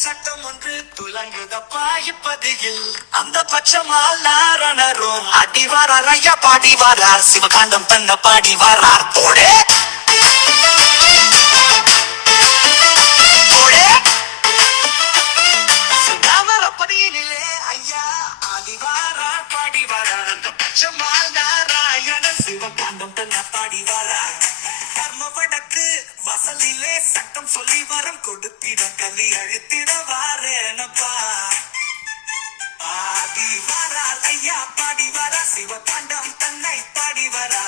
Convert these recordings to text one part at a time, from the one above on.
சட்டம் ஒன்று துலங்குதப்பா இப்பதியில். அந்த பட்சமால் நாரணரும் அடி வரார் ஐயா பாடி வரார் சிவகாண்டம் தன்ன பாடி. போடே. போடே ஐயா பாடி வரார் பாடி கர்ம வடக்கு வசலிலே சட்டம் சொல்லி வரம் அழுத்திட கலி அழுத்திட வாரேனப்பா பாடி வரா ஐயா பாடி வரா சிவகாண்டம் தன்னை பாடி வரா.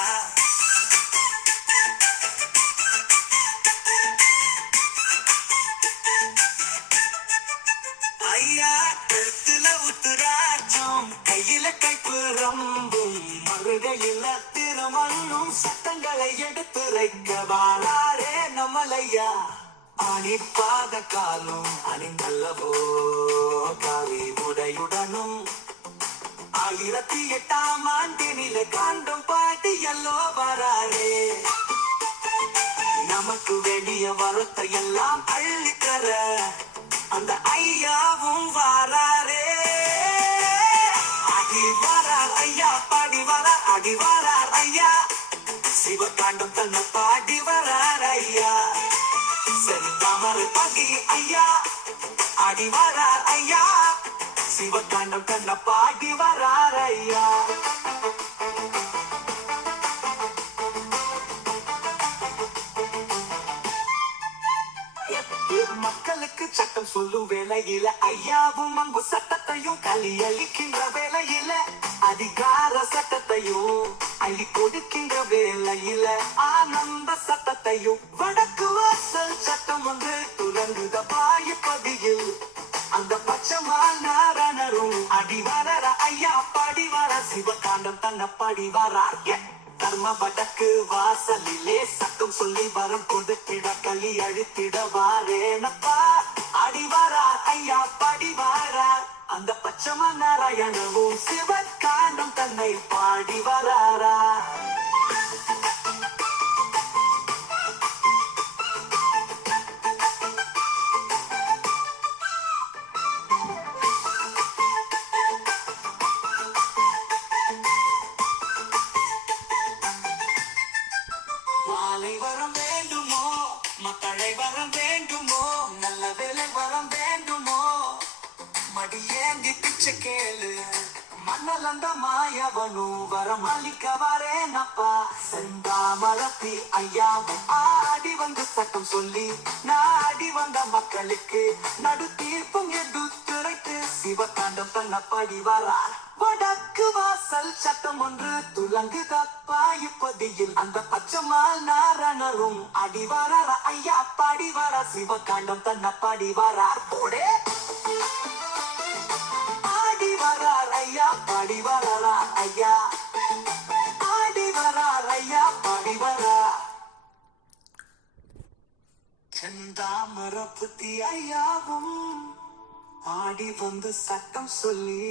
ஐயா கழுத்துல உத்துராஜம் கையில கைப்பு ரம்பும் மருகையில திருமண்ணும் சட்டங்களை எடுத்துரைக்க வாழாரே நம்மளையா. அணி பாத காலும் அணிந்தல்லவோ? காவி உடையுடனும் ஆயிரத்தி எட்டாம் ஆண்டினில காண்டும் பாட்டி எல்லோ வராரே. நமக்கு வேண்டிய வரத்தை எல்லாம் அள்ளித்தர அந்த ஐயாவும் வாராரே. அடி வாரார் ஐயா பாடி வரார் அடி வாரார் ஐயா. சிவகாண்டம் தன்னை பாடி வரார் ஐயா. ஒரு பாடி ஐயா. அடி வரார் ஐயா. சிவகாண்டம் தன்னை பாடி வரார் ஐயா. மக்களுக்கு சட்டம் சொல்லும் வேலையில. ஐயாவும் அங்கு சட்டத்தையும் கலி அளிக்கின்ற வேலையில. அதிகார சட்டத்தையும் அள்ளி கொடுக்கின்ற வேலையில ஆனந்த சட்டத்தையும் வடக்கு வாசல் சட்டம் ஒன்று துலங்குத பாயப்பதியில் அந்த பச்சைமால் நாரணரும் அடிவாரர ஐயா படிவார சிவகாண்டம் தன்னை படிவாரார். தர்ம வடக்கு வாசலிலே சட்டம் சொல்லி வரம் கொடுத்திட களி அழுத்திட வாரேனப்பா அடிவாரார் ஐயா படிவாரார். அந்த பச்சைமா நாராயணவும் சிவன் மடியேந்தி பிச்சு கேளு. மன்னல் அந்த மாயவனும் வரம் அளிக்க வரேனப்பா. செந்தாமரத்தி ஐயா ஆடி வந்து சட்டம் சொல்லி நாடி வந்த மக்களுக்கு நடு தீர்ப்பும் எடுத்துரைத்து சிவகாண்டம் தன்ன படி வரார். வடக்கு வாசல் சட்டம் ஒன்று துலங்கு தப்பா இப்பதியில் அந்த பச்சமால் நாரணரும் அடிவாரார. ஐயா பாடி வர சிவகாண்டம் தன்ன பாடி வரார். போடே. செந்தாமர புத்தி ஐயாவும் ஆடி வந்து சட்டம் சொல்லி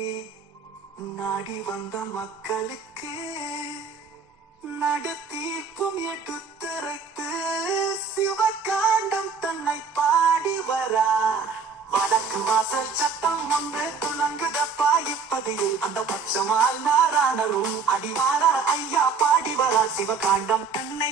நாடி வந்த மக்களுக்கு நடத்தீர்ப்பும் எடுத்துரைத்து சிவகாண்டம் தன்னை பாடி வரா. வடக்கு வாசல் சட்டம் ஒன்று துணங்குதப்பா இப்பதியில் அந்த பச்சமால் நாரானரும் அடிவாரா ஐயா பாடி வரா. சிவகாண்டம் தன்னை